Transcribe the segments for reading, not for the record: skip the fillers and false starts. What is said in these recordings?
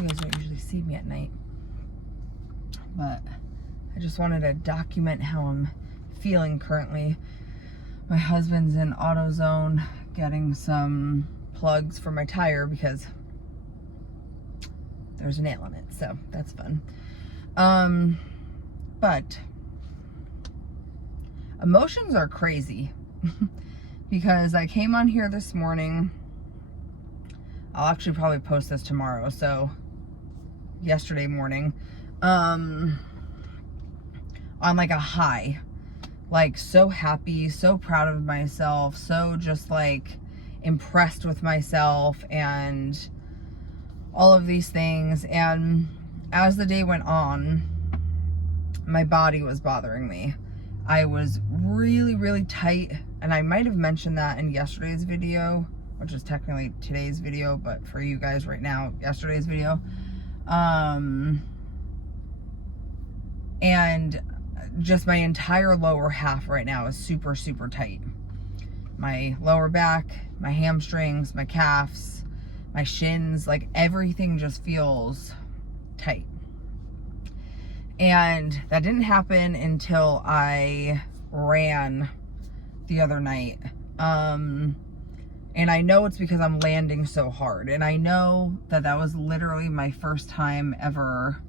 You guys don't usually see me at night. But I just wanted to document how I'm feeling currently. My husband's in AutoZone getting some plugs for my tire because there's a nail in it, so that's fun. But emotions are crazy because I came on here this morning. I'll actually probably post this tomorrow, so yesterday morning, on like a high, like so happy, so proud of myself, so just like impressed with myself and all of these things. And as the day went on, my body was bothering me. I was really, really tight, and I might have mentioned that in yesterday's video, which is technically today's video, but for you guys right now, yesterday's video. And just my entire lower half right now is super, super tight. My lower back, my hamstrings, my calves, my shins, like everything just feels tight. And that didn't happen until I ran the other night. And I know it's because I'm landing so hard. And I know that that was literally my first time ever,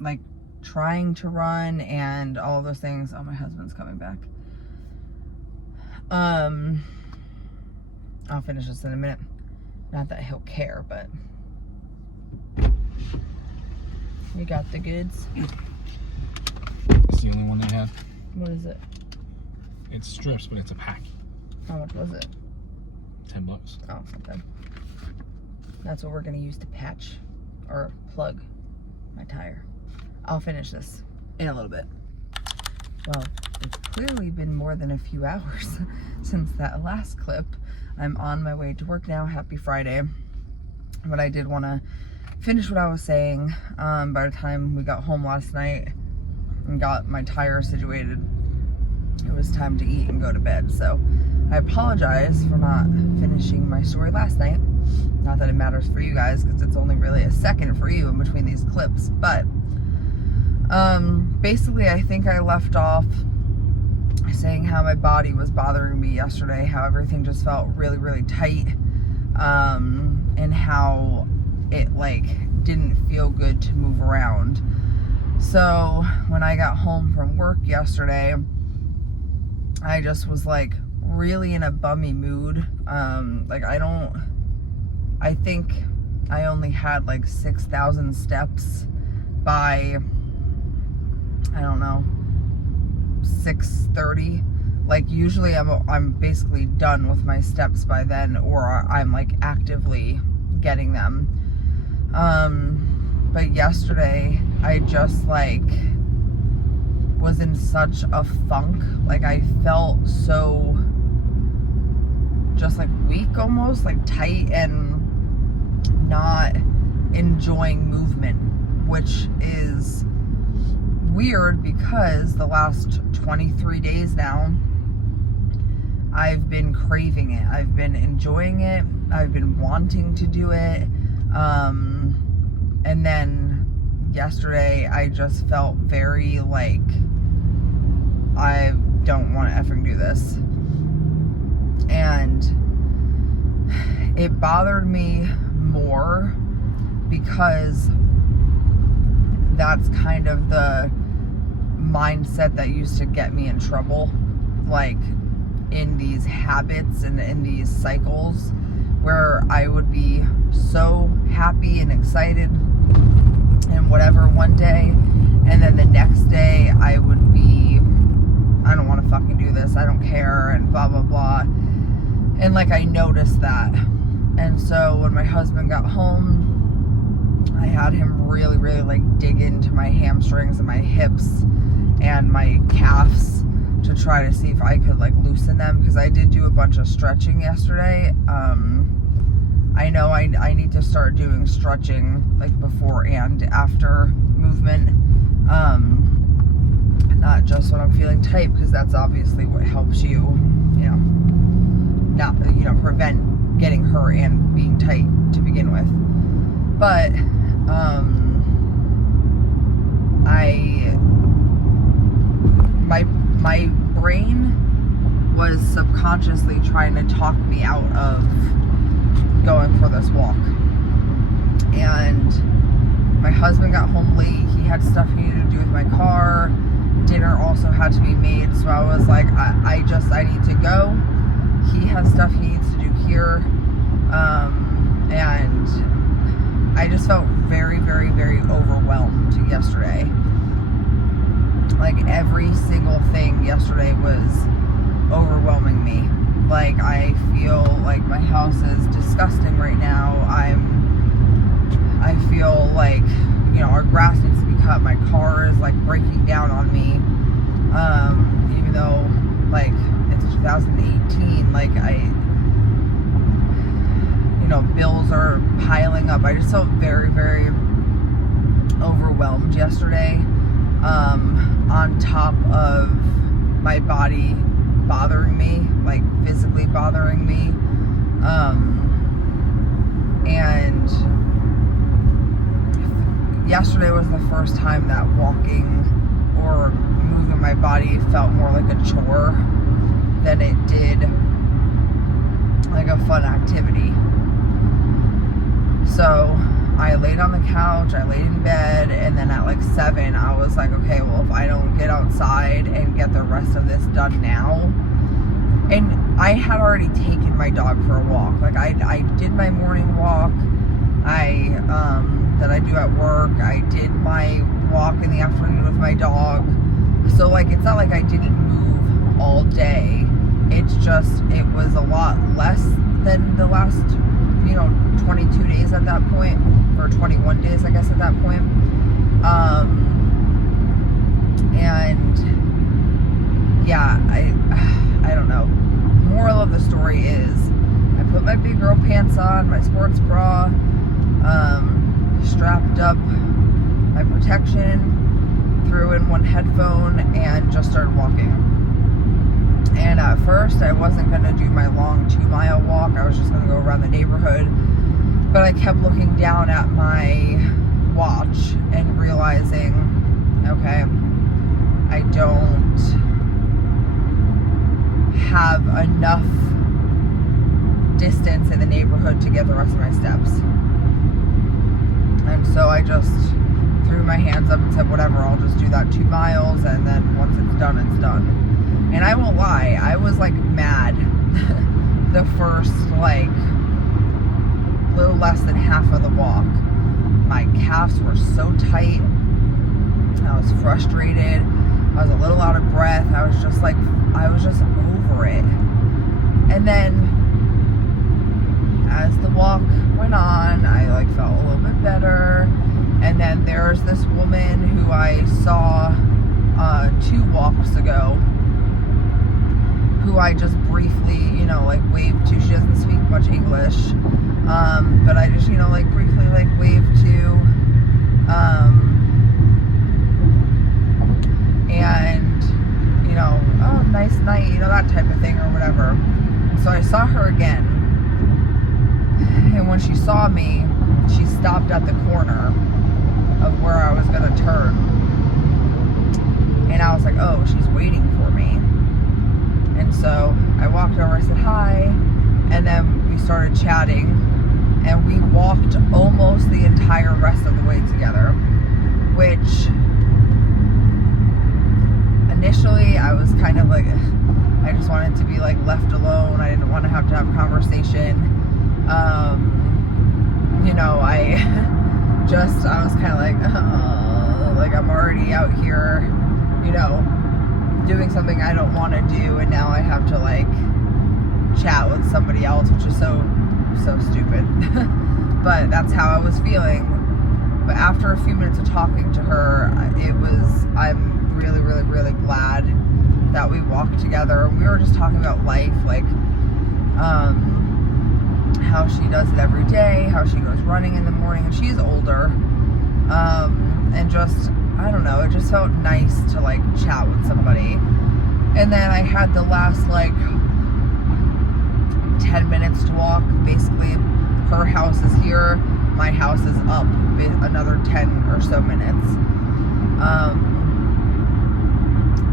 like trying to run and all of those things. Oh, my husband's coming back. I'll finish this in a minute. Not that he'll care, but you got the goods. It's the only one they had. What is it? It's strips, but it's a pack. How much was it? $10. Oh, okay. That's what we're gonna use to patch or plug my tire. I'll finish this in a little bit. Well, it's clearly been more than a few hours since that last clip. I'm on my way to work now. Happy Friday. But I did want to finish what I was saying. By the time we got home last night and got my tire situated, it was time to eat and go to bed. So I apologize for not finishing my story last night. Not that it matters for you guys, because it's only really a second for you in between these clips. But basically, I think I left off saying how my body was bothering me yesterday, how everything just felt really, really tight, and how it like didn't feel good to move around. So when I got home from work yesterday, I just was like really in a bummy mood. I think I only had like 6,000 steps by, I don't know, 6:30. Like usually I'm basically done with my steps by then, or I'm like actively getting them. But yesterday I just like was in such a funk. Like I felt so just like weak, almost like tight, and not enjoying movement, which is weird because the last 23 days now I've been craving it. I've been enjoying it. I've been wanting to do it. And then yesterday I just felt very like I don't want to effing do this. And it bothered me more because that's kind of the mindset that used to get me in trouble, like in these habits and in these cycles where I would be so happy and excited and whatever one day, and then the next day I would be, I don't want to fucking do this, I don't care, and blah blah blah. And like I noticed that. And so when my husband got home, I had him really, really like dig into my hamstrings and my hips and my calves to try to see if I could like loosen them, because I did do a bunch of stretching yesterday. I know I need to start doing stretching like before and after movement, not just when I'm feeling tight, because that's obviously what helps you, you know, not, you know, prevent getting hurt and being tight to begin with. But my brain was subconsciously trying to talk me out of going for this walk. And my husband got home late. He had stuff he needed to do with my car. Dinner also had to be made. So I was like, I need to go. He has stuff he needs to do here. And I just felt very, very, very overwhelmed yesterday. Like every single thing yesterday was overwhelming me. Like I feel like my house is disgusting right now. I feel like, you know, our grass needs to be cut. My car is like breaking down on me. Even though like it's 2018, like bills are piling up. I just felt very, very overwhelmed yesterday. On top of my body bothering me, like physically bothering me. And yesterday was the first time that walking or moving my body felt more like a chore than it did like a fun activity. So I laid on the couch, I laid in bed, and then at like 7, I was like, okay, well, if I don't get outside and get the rest of this done now. And I had already taken my dog for a walk. Like I did my morning walk, that I do at work. I did my walk in the afternoon with my dog. So like, it's not like I didn't move all day. It's just, it was a lot less than the last, 22 days at that point, or 21 days, I guess, at that point. And yeah, I don't know. Moral of the story is, I put my big girl pants on, my sports bra, strapped up my protection, threw in one headphone, and just started walking. And at first, I wasn't going to do my long 2-mile walk. I was just going to go around the neighborhood. But I kept looking down at my watch and realizing, okay, I don't have enough distance in the neighborhood to get the rest of my steps. And so I just threw my hands up and said, whatever, I'll just do that 2 miles, and then once it's done, it's done. And I won't lie, I was like mad the first like little less than half of the walk. My calves were so tight. I was frustrated. I was a little out of breath. I was just over it. And then as the walk went on, I like felt a little bit better. And then there's this woman who I saw 2 walks ago, who I just briefly, waved to. She doesn't speak much English, but I just, briefly waved to, and, oh, nice night, that type of thing or whatever. So I saw her again, and when she saw me, she stopped at the corner of where I was going to turn, and I was like, oh, she's waiting for me. And so I walked over, I said hi, and then we started chatting, and we walked almost the entire rest of the way together, which initially I was kind of like, I just wanted to be like left alone. I didn't want to have a conversation. I was kind of like I'm already out here, doing something I don't want to do, and now I have to like chat with somebody else, which is so stupid. But that's how I was feeling. But after a few minutes of talking to her, I'm really, really, really glad that we walked together. We were just talking about life, like how she does it every day, how she goes running in the morning, and she's older, and just, I don't know, it just felt nice to like chat with somebody. And then I had the last like 10 minutes to walk. Basically, her house is here, my house is up another 10 or so minutes.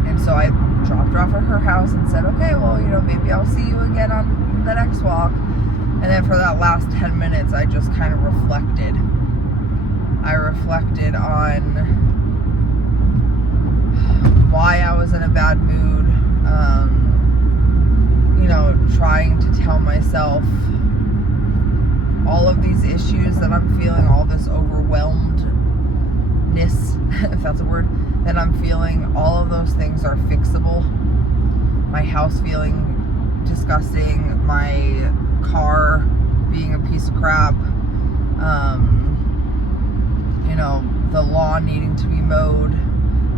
And so I dropped her off at her house and said, okay, well, maybe I'll see you again on the next walk. And then for that last 10 minutes, I just kind of reflected. I reflected on why I was in a bad mood. Trying to tell myself all of these issues that I'm feeling, all this overwhelmedness, if that's a word, that I'm feeling, all of those things are fixable. My house feeling disgusting, my car being a piece of crap, the lawn needing to be mowed,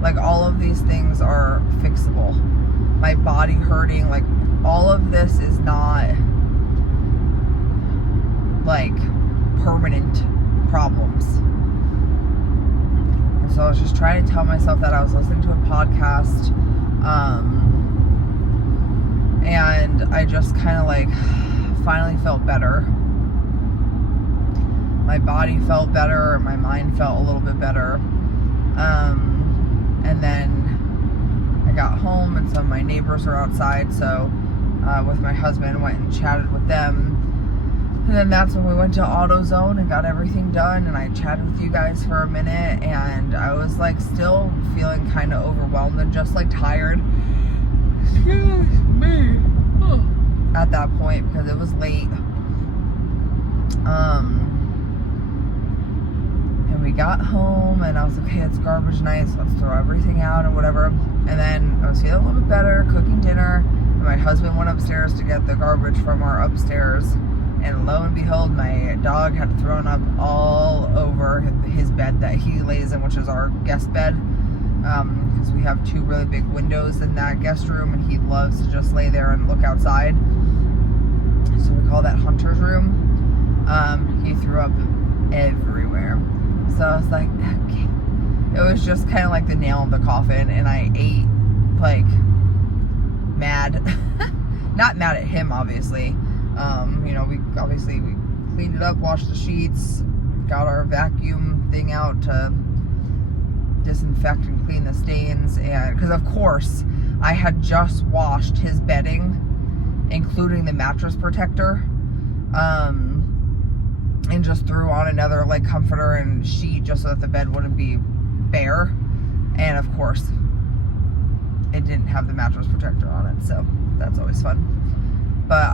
like all of these things are fixable. My body hurting, like all of this is not like permanent problems. And so I was just trying to tell myself that. I was listening to a podcast, and I just kind of like finally felt better. My body felt better, my mind felt a little bit better. And then I got home and some of my neighbors are outside, so with my husband, went and chatted with them. And then that's when we went to AutoZone and got everything done, and I chatted with you guys for a minute, and I was like still feeling kind of overwhelmed and just like tired. Excuse me. At that point, because it was late. And we got home and I was like, okay, it's garbage night, so let's throw everything out and whatever. And then I was feeling a little bit better, cooking dinner, and my husband went upstairs to get the garbage from our upstairs. And lo and behold, my dog had thrown up all over his bed that he lays in, which is our guest bed. Because we have two really big windows in that guest room, and he loves to just lay there and look outside. So we call that Hunter's room. He threw up everywhere. So I was like, okay. It was just kind of like the nail in the coffin, and I ate like mad. Not mad at him, obviously. We cleaned it up, washed the sheets, got our vacuum thing out to disinfect and clean the stains, and because of course I had just washed his bedding, including the mattress protector, and just threw on another like comforter and sheet just so that the bed wouldn't be bare, and of course it didn't have the mattress protector on it, so that's always fun. But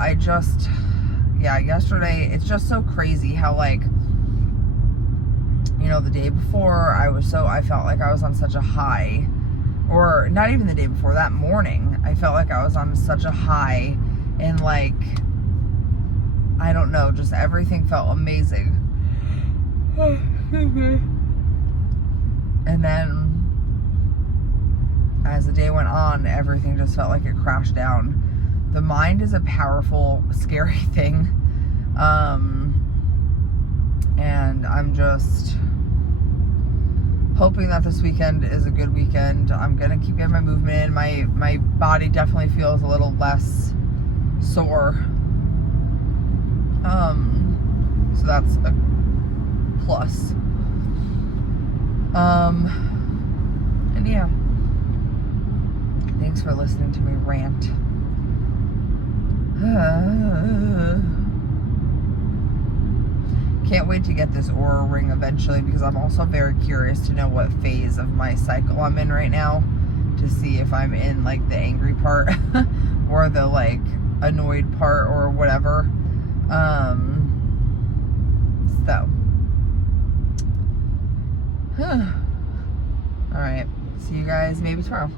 yesterday, it's just so crazy how like, the day before I felt like I was on such a high, or not even the day before, that morning, I felt like I was on such a high, and like, I don't know, just everything felt amazing. And then as the day went on, everything just felt like it crashed down. The mind is a powerful, scary thing. And I'm just hoping that this weekend is a good weekend. I'm gonna keep getting my movement in. My body definitely feels a little less sore. So that's a plus. And yeah. Thanks for listening to me rant. Can't wait to get this Oura ring eventually, because I'm also very curious to know what phase of my cycle I'm in right now, to see if I'm in like the angry part or the like annoyed part or whatever. Alright, see you guys maybe tomorrow.